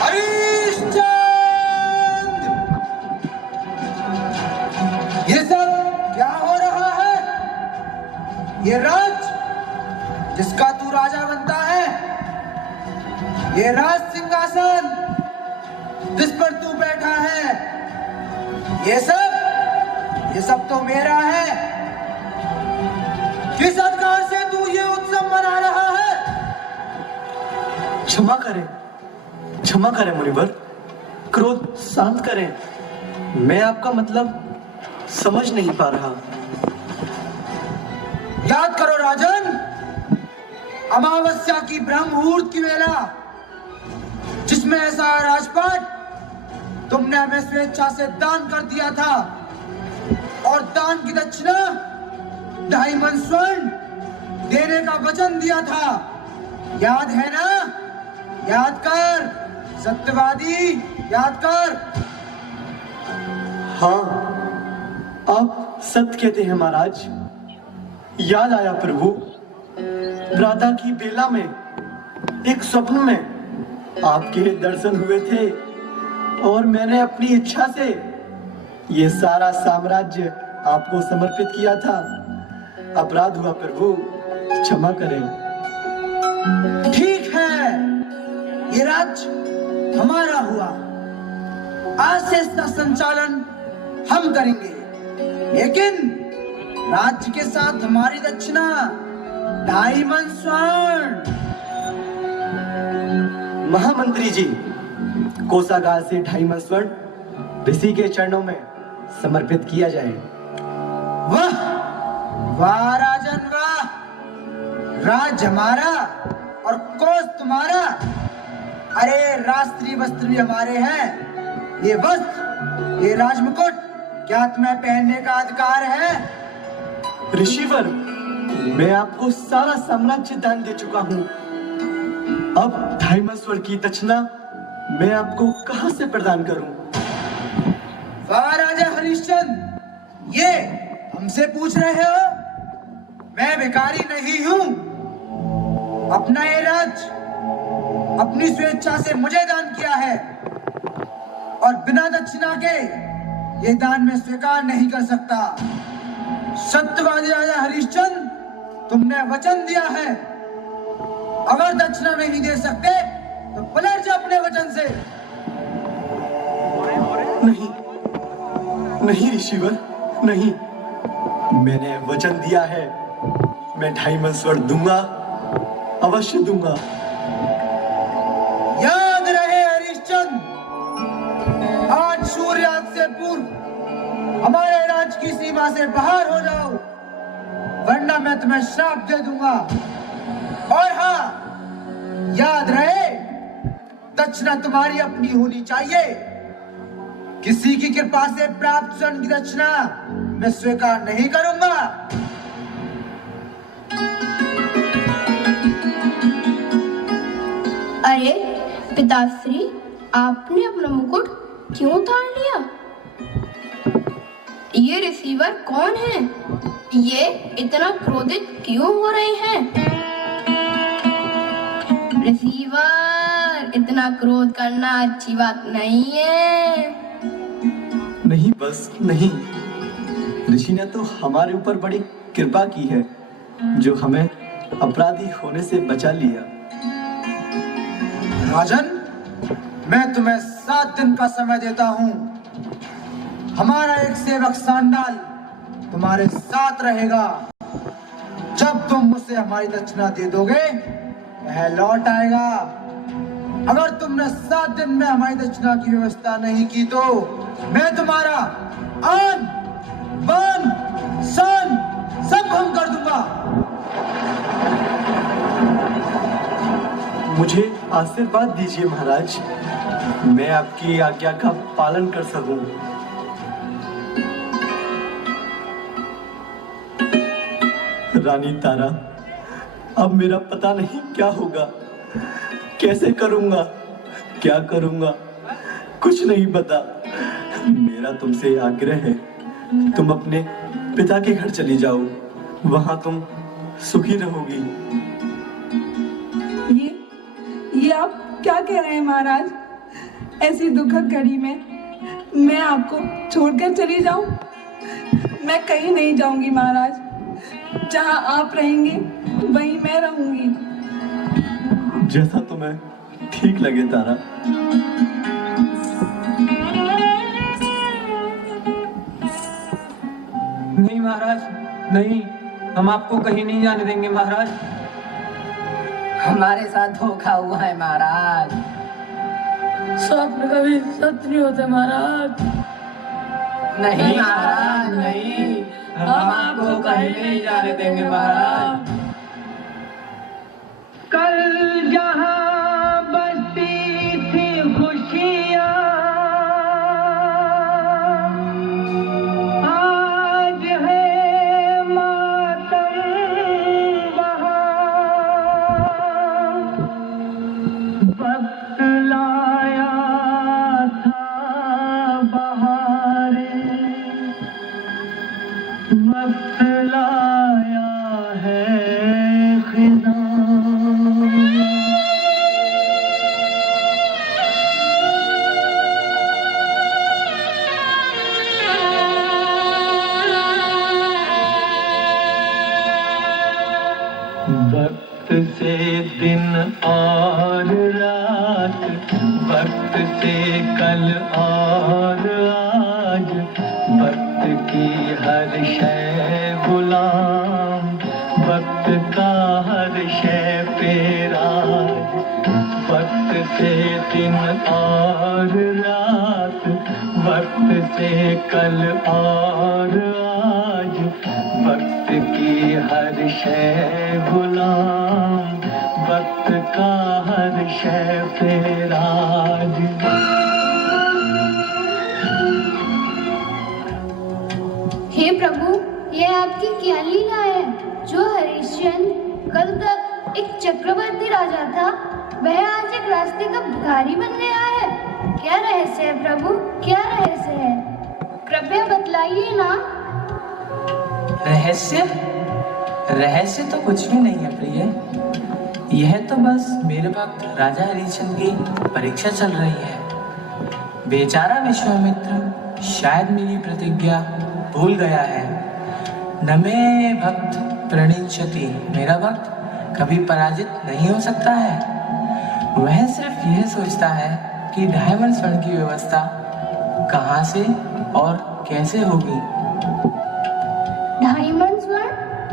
हरीशचंद्र, ये सब क्या हो रहा है? ये राज जिसका तू राजा बनता है, ये राज सिंहासन जिस पर तू बैठा है, ये सब तो मेरा है। किस अधिकार से तू ये उत्सव मना रहा है? क्षमा करें मुनिवर, क्रोध शांत करें। मैं आपका मतलब समझ नहीं पा रहा। याद करो राजन, अमावस्या की ब्रह्म मुहूर्त की वेला जिसमें ऐसा राजपाट तुमने हमें स्वेच्छा से दान कर दिया था, और दान की दक्षिणा 2.5 मन स्वर्ण देने का वचन दिया था। याद है ना? याद कर सत्यवादी, याद कर। हाँ, आप सत्य कहते हैं महाराज। याद आया प्रभु, राधा की बेला में एक स्वप्न में आपके दर्शन हुए थे और मैंने अपनी इच्छा से ये सारा साम्राज्य आपको समर्पित किया था। अपराध हुआ प्रभु, क्षमा करें। ठीक है, ये राज्य हमारा हुआ। आज से इसका संचालन हम करेंगे, लेकिन राज्य के साथ हमारी दक्षिणा 2.5 मन स्वर्ण। महामंत्री जी, कोषागार से 2.5 मन स्वर्ण ऋषि के चरणों में समर्पित किया जाए। वाह वाह राजन वाह! राज हमारा और कोष तुम्हारा। अरे राष्ट्रीय वस्त्र भी हमारे हैं। ये वस्त्र, ये राजमुकुट क्या तुम्हें पहनने का अधिकार है? ऋषिवर, मैं आपको सारा साम्राज्य दान दे चुका हूँ। अब 2.5 मन स्वर्ण की दक्षिणा मैं आपको कहां से प्रदान करूं? वाह राजा हरिश्चंद्र, ये हमसे पूछ रहे हो? मैं भिखारी नहीं हूं। अपना ये राज्य अपनी स्वेच्छा से मुझे दान किया है, और बिना दक्षिणा के ये दान मैं स्वीकार नहीं कर सकता। सत्यवादी राजा हरिश्चंद्र, तुमने वचन दिया है, अगर दक्षिणा नहीं दे सकते तो पलट जाओ अपने वचन से। नहीं ऋषिवर, नहीं। मैंने वचन दिया है, मैं 2.5 मन स्वर्ण दूंगा, अवश्य दूंगा। याद रहे हरिश्चंद्र, आज सूर्यास्त से पूर्व हमारे राज्य की सीमा से बाहर हो जाओ, वरना मैं तुम्हें श्राप दे दूंगा। और हाँ, याद रहे, दक्षिणा तुम्हारी अपनी होनी चाहिए। किसी की कृपा से प्राप्त स्वर्ण की दक्षिणा मैं स्वीकार नहीं करूंगा। अरे पिताश्री, आपने अपना मुकुट क्यों उतार लिया? ये रिसीवर कौन है? ये इतना क्रोधित क्यों हो रहे हैं? रिसीवर, इतना क्रोध करना अच्छी बात नहीं है। नहीं, बस नहीं। ऋषि ने तो हमारे ऊपर बड़ी कृपा की है, जो हमें अपराधी होने से बचा लिया। राजन, मैं तुम्हें 7 दिन का समय देता हूं। हमारा एक सेवक सांडाल तुम्हारे साथ रहेगा। जब तुम मुझसे हमारी दक्षिणा दे दोगे, वह लौट आएगा। अगर तुमने 7 दिन में हमारी दक्षिणा की व्यवस्था नहीं की तो मैं तुम्हारा आन बान शान सब भंग कर दूंगा। मुझे आशीर्वाद दीजिए महाराज, मैं आपकी आज्ञा का पालन कर सकूं। रानी तारा, अब मेरा पता नहीं क्या होगा, कैसे करूंगा, क्या करूंगा, कुछ नहीं पता। मेरा तुमसे आग्रह है, तुम अपने पिता के घर चली जाओ, वहां तुम सुखी रहोगी। क्या कह रहे हैं महाराज? ऐसी दुखद घड़ी में मैं आपको छोड़कर चली जाऊं? मैं कहीं नहीं जाऊंगी महाराज। जहां आप रहेंगे वहीं मैं रहूंगी। जैसा तुम्हें ठीक लगे तारा। नहीं महाराज, नहीं, हम आपको कहीं नहीं जाने देंगे महाराज। हमारे साथ धोखा हुआ है महाराज। स्वप्न कभी सत्य नहीं होते महाराज। नहीं महाराज, नहीं, हम आपको कहीं नहीं जाने देंगे महाराज। कल जहां बसती थी खुशियां, आज है मातम वहां। वक्त लाया था बहारे, वक्त लाया है खिज़ां। वक्त से दिन और रात, वक्त से कल और आज, वक्त की हर शय गुलाम, वक्त का हर शय पे राज। वक्त से दिन और रात, वक्त से कल और आज, वक्त की हर शय गुलाम, वक्त का हर शय पे राज। हे प्रभु, यह आपकी क्या लीला है? जो हरिश्चंद्र कल तक एक चक्रवर्ती राजा था, वह आज एक रास्ते का भिखारी बन गया है। क्या रहस्य है प्रभु, क्या रहस्य है? कृपया बतलाइए ना। रहस्य? रहस्य तो कुछ भी नहीं है प्रिय। यह तो बस मेरे भक्त राजा हरिश्चंद्र की परीक्षा चल रही है। बेचारा विश्वामित्र शायद मेरी प्रतिज्ञा भूल गया है। न मे भक्त प्रणिंचति, मेरा भक्त कभी पराजित नहीं हो सकता है। वह सिर्फ यह सोचता है कि डायमंड स्वर्ण की व्यवस्था कहाँ से और कैसे होगी। डायमंड स्वर्ण?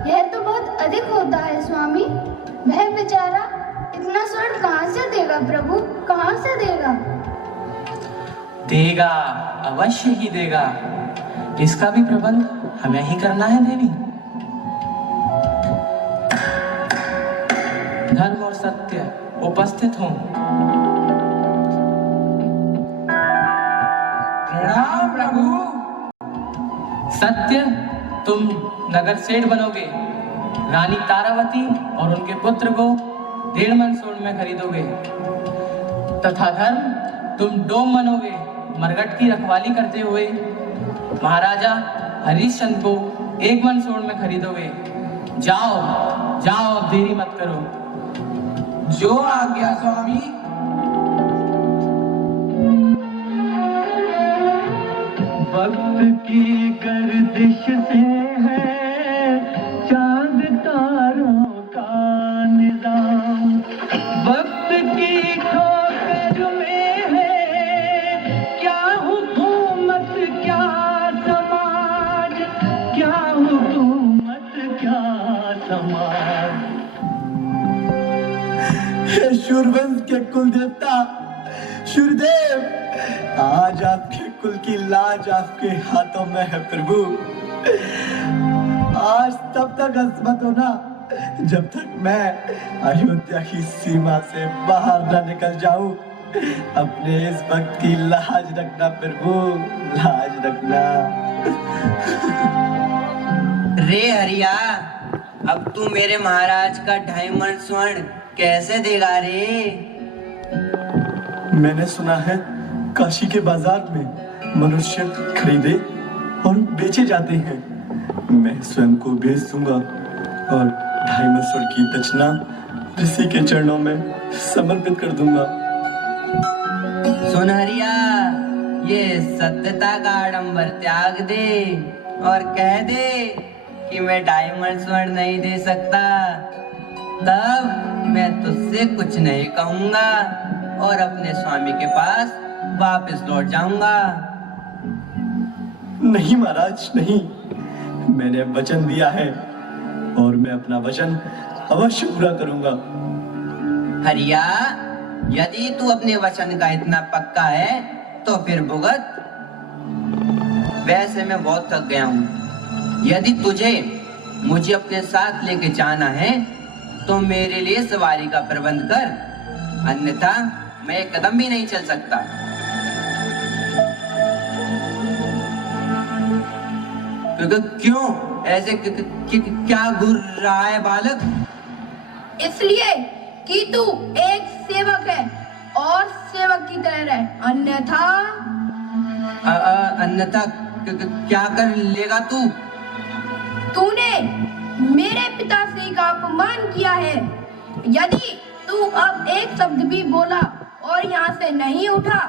यह तो बहुत अधिक होता है स्वामी। वह बेचारा इतना स्वर्ण कहाँ से देगा प्रभु, कहाँ से देगा? देगा, अवश्य ही देगा। इसका भी प्रबंध हमें ही करना है देवी। धर्म और सत्य उपस्थित हों। प्रणाम प्रभु। सत्य, तुम नगर सेठ बनोगे। रानी तारावती और उनके पुत्र को 1.5 मन स्वर्ण में खरीदोगे। तथा धर्म, तुम डोम बनोगे। मरघट की रखवाली करते हुए महाराजा हरिश्चंद्र को 1 मन स्वर्ण में खरीदोगे। जाओ जाओ, अब देरी मत करो। जो आज्ञा स्वामी। वक्त की गर्दिश से है चांद तारों का निजाम, वक्त की ठोकर में है क्या हुकूमत क्या समाज, क्या हुकूमत क्या समाज। हे शूरवंश के कुल देवता सूर्यदेव, आज आपके कुल की लाज आपके हाथों में है प्रभु। आज तब तक अजमत होना जब तक मैं अयोध्या की सीमा से बाहर न निकल जाऊं। अपने इस भक्त की लाज रखना प्रभु, लाज रखना। रे हरिया, अब तू मेरे महाराज का डायमंड स्वर्ण कैसे देगा रे? मैंने सुना है काशी के बाजार में मनुष्य खरीदे और बेचे जाते हैं। मैं स्वयं को बेच दूंगा और 2.5 मन स्वर्ण की दक्षिणा ऋषि के चरणों में समर्पित कर दूंगा। सुन हरिया, ये सत्यता का आडंबर त्याग दे और कह दे कि मैं डायमंड स्वर्ण नहीं दे सकता। तब मैं तुझसे कुछ नहीं कहूंगा और अपने स्वामी के पास वापस लौट जाऊंगा। नहीं महाराज, नहीं। मैंने वचन दिया है और मैं अपना वचन अवश्य पूरा करूंगा। हरिया, यदि तू अपने वचन का इतना पक्का है तो फिर भुगत। वैसे मैं बहुत थक गया हूँ। यदि तुझे मुझे अपने साथ लेके जाना है तो मेरे लिए सवारी का प्रबंध कर, अन्यथा मैं एक कदम भी नहीं चल सकता। क्यों ऐसे क्या घूर रहा है बालक? इसलिए कि तू एक सेवक है और सेवक की तरह रहे, अन्यथा अन्यथा क्या कर लेगा तू? तूने मेरे पिताश्री का अपमान किया है। यदि तू अब एक शब्द भी बोला और यहाँ से नहीं उठा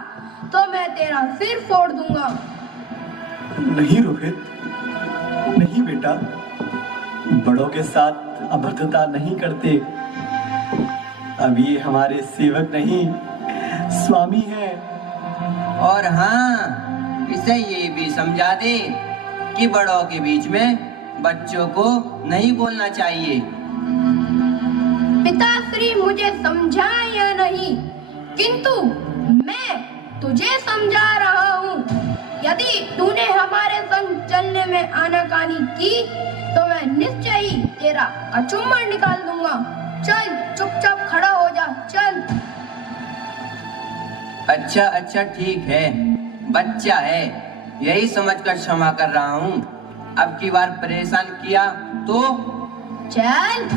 तो मैं तेरा सिर फोड़ दूंगा। नहीं रोहित, नहीं बेटा, बड़ों के साथ अभद्रता नहीं करते। अब ये हमारे सेवक नहीं, स्वामी हैं। और हाँ, इसे ये भी समझा दे कि बड़ों के बीच में बच्चों को नहीं बोलना चाहिए। पिताश्री मुझे समझा या नहीं, किंतु मैं तुझे समझा रहा हूँ। यदि तूने हमारे संग चलने में आनाकानी की तो मैं निश्चय ही तेरा कचुम्बर निकाल दूंगा। चल, चुपचाप खड़ा हो जा, चल। अच्छा ठीक है, बच्चा है, यही समझकर क्षमा कर रहा हूँ। अब की बार परेशान किया तो चल।